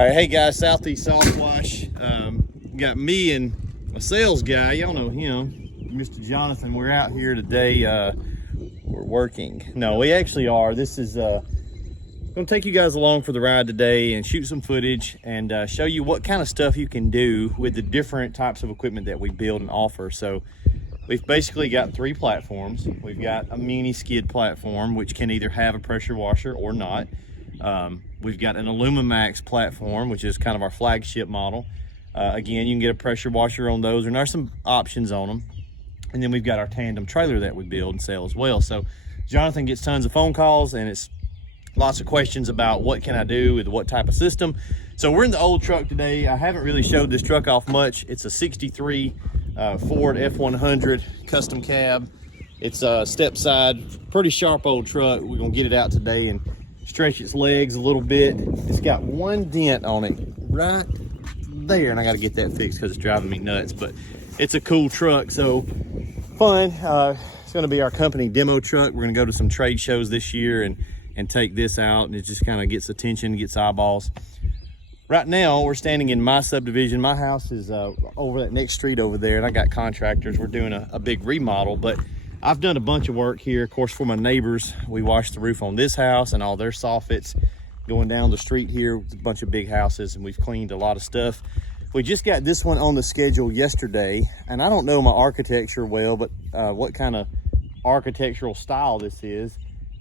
All right, hey guys, Southeast Softwash. Got me and a sales guy. Y'all know him, Mr. Jonathan. We're out here today. We're working. No, we actually are. This is going to take you guys along for the ride today and shoot some footage and show you what kind of stuff you can do with the different types of equipment that we build and offer. So we've basically got three platforms. We've got a mini skid platform, which can either have a pressure washer or not. We've got an Alumimax platform, which is kind of our flagship model. Again, you can get a pressure washer on those, and there's some options on them. And then we've got our tandem trailer that we build and sell as well. So Jonathan gets tons of phone calls, and it's lots of questions about what can I do with what type of system. So we're in the old truck today. I haven't really showed this truck off much. It's a 63 Ford F100 custom cab. It's a step side, pretty sharp old truck. We're gonna get it out today and stretch its legs a little bit. It's got one dent on it right there, and I got to get that fixed because it's driving me nuts. But it's a cool truck, so fun. It's going to be our company demo truck. We're going to go to some trade shows this year and take this out, and it just kind of gets attention, gets eyeballs. Right now we're standing in my subdivision. My house is over that next street over there, and I got contractors. We're doing a big remodel, but I've done a bunch of work here, of course, for my neighbors. We washed the roof on this house and all their soffits. Going down the street here with a bunch of big houses, and we've cleaned a lot of stuff. We just got this one on the schedule yesterday, and I don't know my architecture well, but what kind of architectural style this is.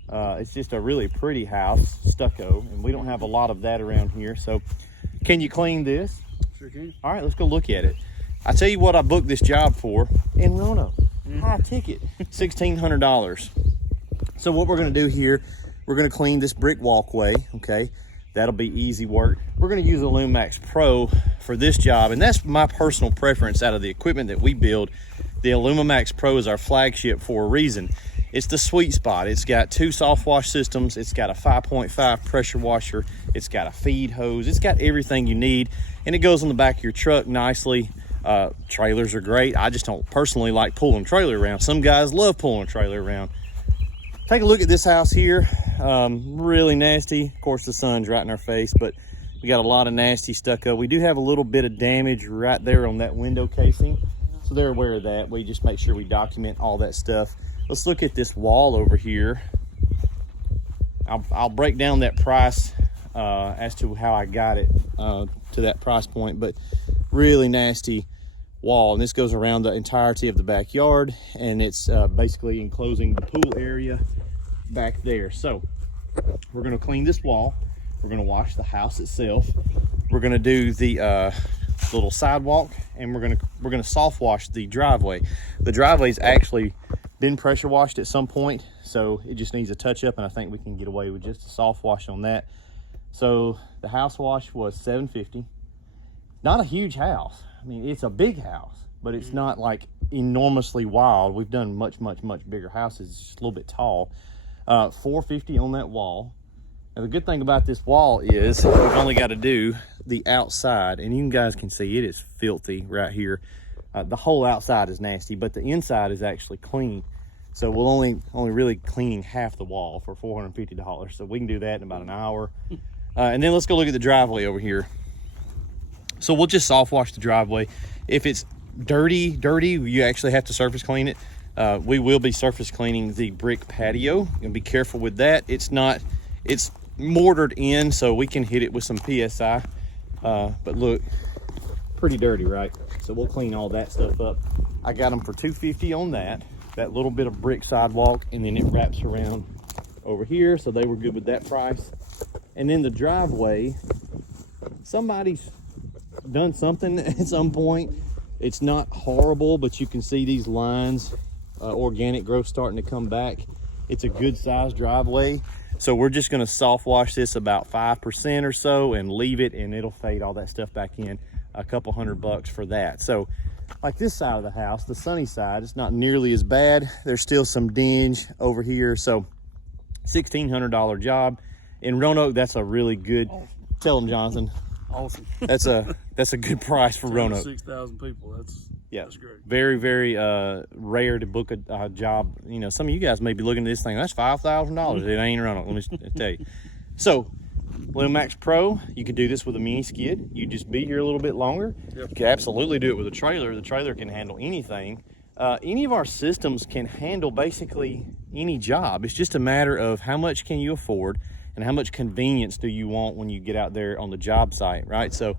It's just a really pretty house, stucco, and we don't have a lot of that around here. So can you clean this? Sure can. All right, let's go look at it. I tell you what I booked this job for in Roanoke. High ticket, $1,600. So what we're going to do here, we're going to clean this brick walkway. Okay, that'll be easy work. We're going to use a Alumimax Pro for this job, and that's my personal preference out of the equipment that we build. The Alumimax Pro is our flagship for a reason. It's the sweet spot. It's got two soft wash systems. It's got a 5.5 pressure washer. It's got a feed hose. It's got everything you need, and it goes on the back of your truck nicely. Trailers are great. I just don't personally like pulling trailer around. Some guys love pulling a trailer around. Take a look at this house here. Really nasty. Of course, the sun's right in our face, but we got a lot of nasty stucco. We do have a little bit of damage right there on that window casing, so they're aware of that. We just make sure we document all that stuff. Let's look at this wall over here. I'll break down that price as to how I got it to that price point, but really nasty wall, and this goes around the entirety of the backyard, and it's basically enclosing the pool area back there. So we're going to clean this wall. We're going to wash the house itself. We're going to do the little sidewalk, and we're going to soft wash the driveway. The driveway's actually been pressure washed at some point, so it just needs a touch up, and I think we can get away with just a soft wash on that. So the house wash was $750. Not a huge house. I mean, it's a big house, but it's not like enormously wild. We've done much bigger houses. It's just a little bit tall. $450 on that wall. Now, the good thing about this wall is we've only got to do the outside, and you guys can see it is filthy right here. The whole outside is nasty, but the inside is actually clean. So we'll only really cleaning half the wall for $450. So we can do that in about an hour. And then let's go look at the driveway over here. So we'll just soft wash the driveway. If it's dirty, you actually have to surface clean it. We will be surface cleaning the brick patio. And be careful with that. It's mortared in, so we can hit it with some PSI. But look, pretty dirty, right? So we'll clean all that stuff up. I got them for $250 on that little bit of brick sidewalk, and then it wraps around over here. So they were good with that price. And then the driveway, somebody's done something at some point. It's not horrible, but you can see these lines, organic growth starting to come back. It's a good sized driveway, so we're just going to soft wash this about 5% or so and leave it, and it'll fade all that stuff back in. A couple $100 for that. So like this side of the house, the sunny side, it's not nearly as bad. There's still some dinge over here. So $1,600 job in Roanoke. That's a really good, awesome. Tell them, Jonathan. Awesome. That's a good price for Roanoke. 6,000 people. That's great. Very rare to book a job. You know, some of you guys may be looking at this thing. That's $5,000. It ain't Roanoke. Let me tell you. So Lumax Pro, you could do this with a mini skid. You just be here a little bit longer. Yep. You could absolutely do it with a trailer. The trailer can handle anything. Any of our systems can handle basically any job. It's just a matter of how much can you afford and how much convenience do you want when you get out there on the job site, right? So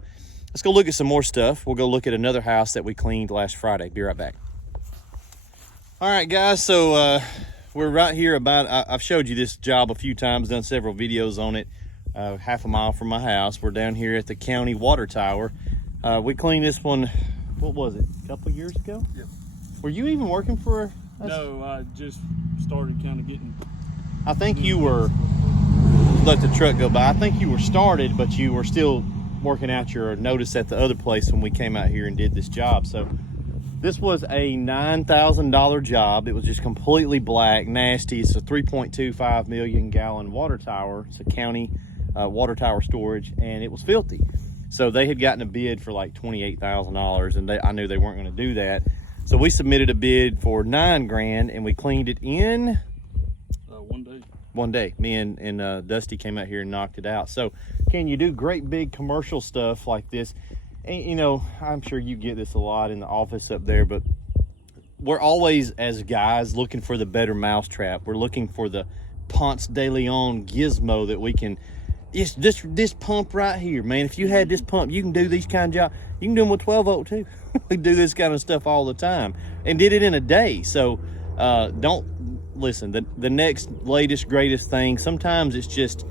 let's go look at some more stuff. We'll go look at another house that we cleaned last Friday. Be right back. All right, guys, so we're right here I've showed you this job a few times, done several videos on it, half a mile from my house. We're down here at the county water tower. We cleaned this one, what was it, a couple years ago? Yep. Were you even working for us? No, I just started kind of getting... I think you were, let the truck go by. I think you were started, but you were still working out your notice at the other place when we came out here and did this job. So this was a $9,000 job. It was just completely black, nasty. It's a 3.25 million gallon water tower. It's a county water tower storage, and it was filthy. So they had gotten a bid for like $28,000, and I knew they weren't going to do that. So we submitted a bid for $9 grand, and we cleaned it in 1 day. 1 day. Me and Dusty came out here and knocked it out. So can you do great big commercial stuff like this? And, you know, I'm sure you get this a lot in the office up there, but we're always, as guys, looking for the better mousetrap. We're looking for the Ponce de Leon gizmo that we can, it's this pump right here, man. If you had this pump, you can do these kind of jobs. You can do them with 12 volt too. We do this kind of stuff all the time and did it in a day. So don't listen, the next latest, greatest thing, sometimes it's just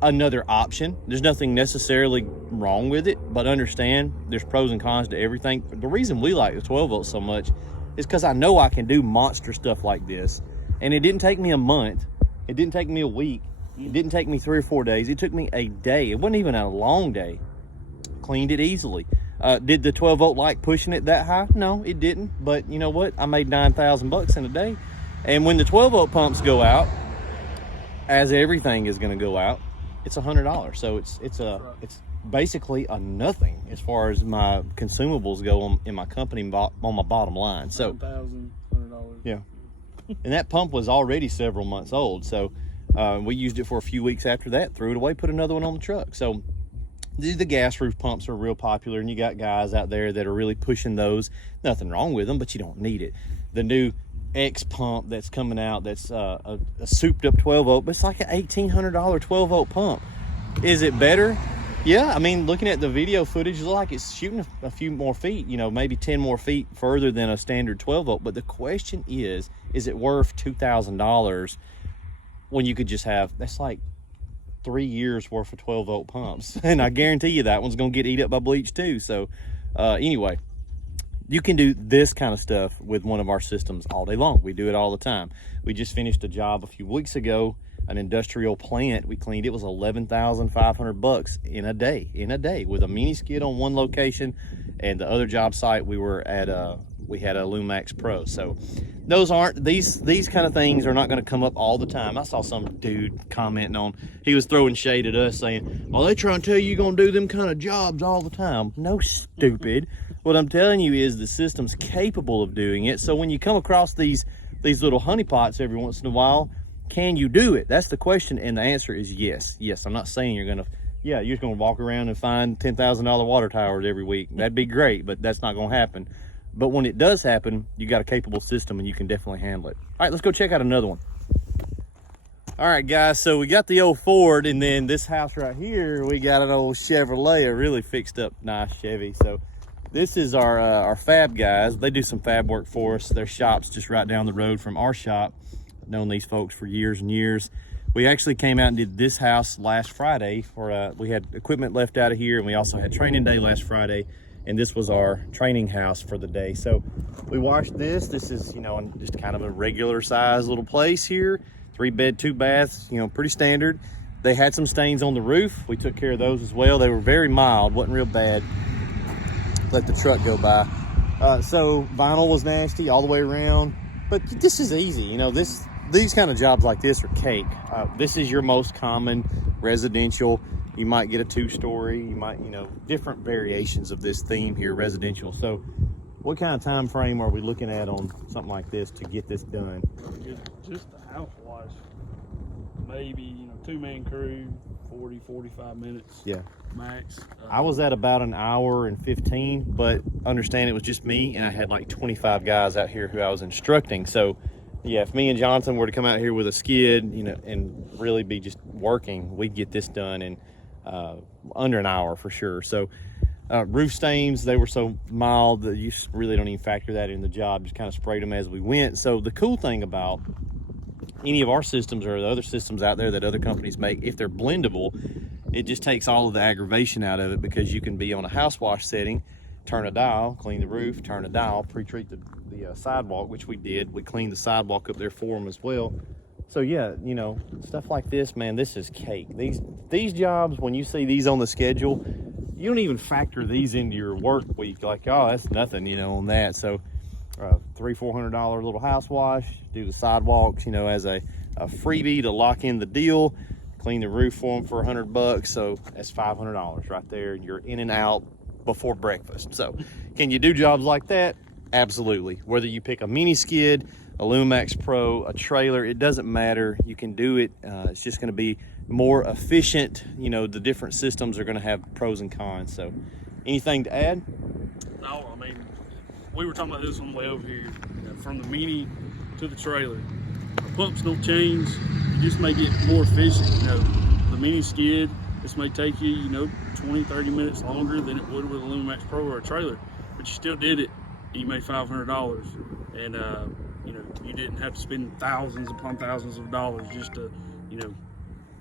another option. There's nothing necessarily wrong with it, but understand there's pros and cons to everything. The reason we like the 12 volt so much is because I know I can do monster stuff like this, and it didn't take me a month, it didn't take me a week, it didn't take me 3 or 4 days, it took me a day. It wasn't even a long day. Cleaned it easily. Did the 12 volt like pushing it that high? No, it didn't. But you know what, I made 9,000 bucks in a day. And when the 12 volt pumps go out, as everything is going to go out, it's $100. So it's basically a nothing as far as my consumables go in my company on my bottom line. So $1,100. yeah, and that pump was already several months old. So we used it for a few weeks after that, threw it away, put another one on the truck. So the gas roof pumps are real popular, and you got guys out there that are really pushing those. Nothing wrong with them, but you don't need it. The new X pump that's coming out, that's a souped up 12 volt, but it's like an $1,800 12 volt pump. Is it better? Yeah, I mean, looking at the video footage, it looks like it's shooting a few more feet, you know, maybe 10 more feet further than a standard 12 volt. But the question is it worth $2,000 when you could just have, that's like 3 years worth of 12 volt pumps? And I guarantee you that one's gonna get eat up by bleach too. So anyway, you can do this kind of stuff with one of our systems all day long. We do it all the time. We just finished a job a few weeks ago, an industrial plant. We cleaned, it was 11,500 bucks in a day with a mini skid on one location, and the other job site we were at we had a Lumax Pro. So those aren't, these kind of things are not going to come up all the time. I saw some dude commenting on, he was throwing shade at us saying, well, they trying to tell you you're going to do them kind of jobs all the time. No, stupid. What I'm telling you is the system's capable of doing it. So when you come across these little honeypots every once in a while, can you do it? That's the question, and the answer is yes. Yes, I'm not saying you're going to, yeah, you're just going to walk around and find $10,000 water towers every week. That'd be great, but that's not going to happen. But when it does happen, you got a capable system and you can definitely handle it. All right, let's go check out another one. All right, guys, so we got the old Ford, and then this house right here, we got an old Chevrolet, a really fixed up nice Chevy. So this is our fab guys. They do some fab work for us. Their shop's just right down the road from our shop. I've known these folks for years and years. We actually came out and did this house last Friday. We had equipment left out of here, and we also had training day last Friday, and this was our training house for the day. So we washed this. This is, you know, just kind of a regular size little place here. 3 bed, 2 baths, you know, pretty standard. They had some stains on the roof. We took care of those as well. They were very mild, wasn't real bad. Let the truck go by. So vinyl was nasty all the way around, but this is easy. You know, these kind of jobs like this are cake. This is your most common residential. You might get a 2-story, you might, you know, different variations of this theme here, residential. So what kind of time frame are we looking at on something like this to get this done? Just a house wash, maybe, you know, 2-man crew, 40, 45 minutes. Yeah. Max. I was at about an hour and 15, but understand it was just me, and I had like 25 guys out here who I was instructing. So yeah, if me and Jonathan were to come out here with a skid, you know, and really be just working, we'd get this done in under an hour for sure. So roof stains, they were so mild that you really don't even factor that in the job, just kind of sprayed them as we went. So the cool thing about any of our systems or the other systems out there that other companies make, if they're blendable, it just takes all of the aggravation out of it, because you can be on a house wash setting, turn a dial, clean the roof, turn a dial, pre-treat the sidewalk, which we did. We cleaned the sidewalk up there for them as well. So yeah, you know, stuff like this, man, this is cake. These jobs, when you see these on the schedule, you don't even factor these into your work week. Like, oh, that's nothing, you know, on that. So $300-400 little house wash, do the sidewalks, you know, as a freebie to lock in the deal, clean the roof for them for $100. So that's $500 right there. You're in and out before breakfast. So can you do jobs like that? Absolutely. Whether you pick a mini skid, a Lumax Pro, a trailer, it doesn't matter. You can do it. It's just going to be more efficient. You know, the different systems are going to have pros and cons. So anything to add? No, I mean, we were talking about this on the way over here. From the mini to the trailer, the pumps don't change. You just may get more efficient. You know, the mini skid, this may take you, you know, 20-30 minutes longer than it would with a Lumax Pro or a trailer, but you still did it, and you made $500. And you know, you didn't have to spend thousands upon thousands of dollars just to, you know,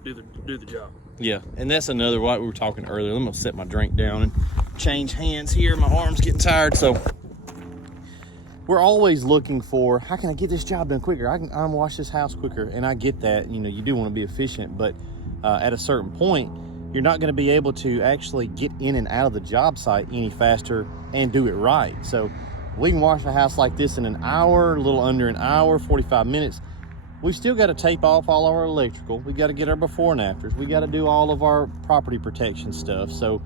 do the job. Yeah, and that's another, what we were talking earlier. I'm gonna set my drink down and change hands here. My arm's getting tired. So we're always looking for, how can I get this job done quicker? I can wash this house quicker. And I get that, you know, you do want to be efficient, but at a certain point, you're not going to be able to actually get in and out of the job site any faster and do it right. So we can wash a house like this in an hour, a little under an hour, 45 minutes. We've still got to tape off all our electrical. We got to get our before and afters. We got to do all of our property protection stuff. So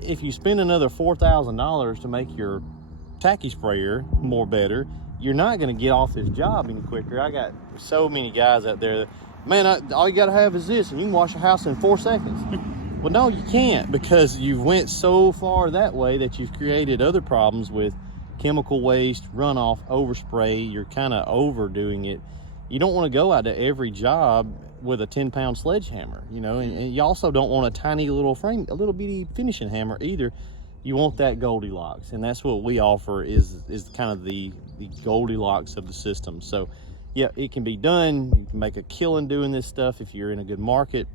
if you spend another $4,000 to make your tacky sprayer more better, you're not going to get off this job any quicker. I got so many guys out there that, man, all you got to have is this, and you can wash a house in 4 seconds. Well, no, you can't, because you've went so far that way that you've created other problems with chemical waste, runoff, overspray. You're kind of overdoing it. You don't want to go out to every job with a 10-pound sledgehammer, you know, and you also don't want a tiny little frame, a little bitty finishing hammer either. You want that Goldilocks, and that's what we offer, is kind of the Goldilocks of the system. So yeah, it can be done. You can make a killing doing this stuff if you're in a good market.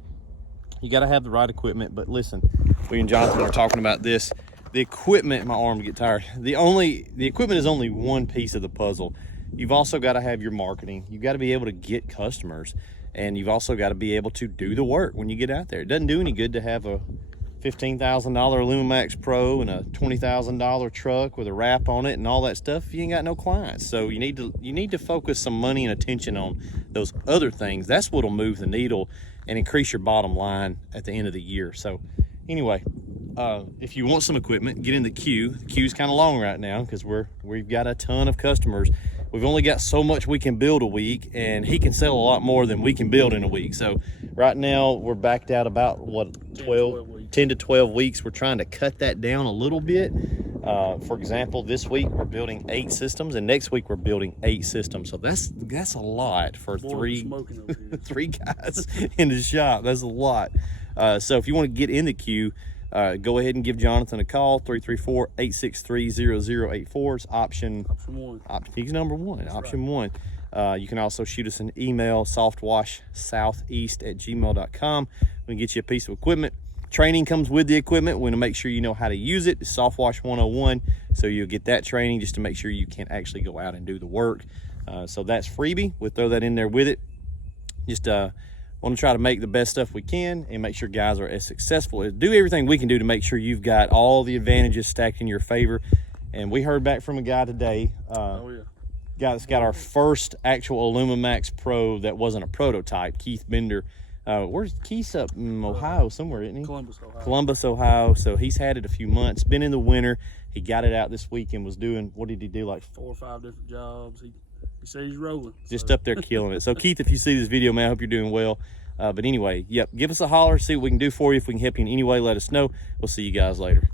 You got to have the right equipment. But listen, we and Jonathan are talking about this. The equipment, my arm get tired. The equipment is only one piece of the puzzle. You've also got to have your marketing. You've got to be able to get customers, and you've also got to be able to do the work when you get out there. It doesn't do any good to have a $15,000 Lumax Pro and a $20,000 truck with a wrap on it and all that stuff if you ain't got no clients. So you need to focus some money and attention on those other things. That's what'll move the needle and increase your bottom line at the end of the year. So anyway, if you want some equipment, get in the queue. The queue's kind of long right now because we've got a ton of customers. We've only got so much we can build a week, and he can sell a lot more than we can build in a week. So right now we're backed out about what, 10 to 12 weeks. We're trying to cut that down a little bit. For example, this week we're building 8 systems, and next week we're building 8 systems. So that's a lot for three guys in the shop. That's a lot. So if you want to get in the queue, go ahead and give Jonathan a call, 334-863-0084. It's option one. He's number one, that's option right. 1. You can also shoot us an email, softwashsoutheast@gmail.com. We can get you a piece of equipment. Training comes with the equipment. We want to make sure you know how to use it. It's Softwash 101, so you'll get that training just to make sure you can actually go out and do the work. So that's freebie. We'll throw that in there with it. Just want to try to make the best stuff we can and make sure guys are as successful. Do everything we can do to make sure you've got all the advantages stacked in your favor. And we heard back from a guy today, guy that's got our first actual Lumax Pro that wasn't a prototype, Keith Bender. Where's Keith? Up in Ohio somewhere, isn't he? Columbus, Ohio. So he's had it a few months, been in the winter. He got it out this week and was doing, what did he do, like 4 or 5 different jobs. He said he's rolling. Just up there killing it. So Keith, if you see this video, man, I hope you're doing well. But anyway, yep, give us a holler, see what we can do for you. If we can help you in any way, let us know. We'll see you guys later.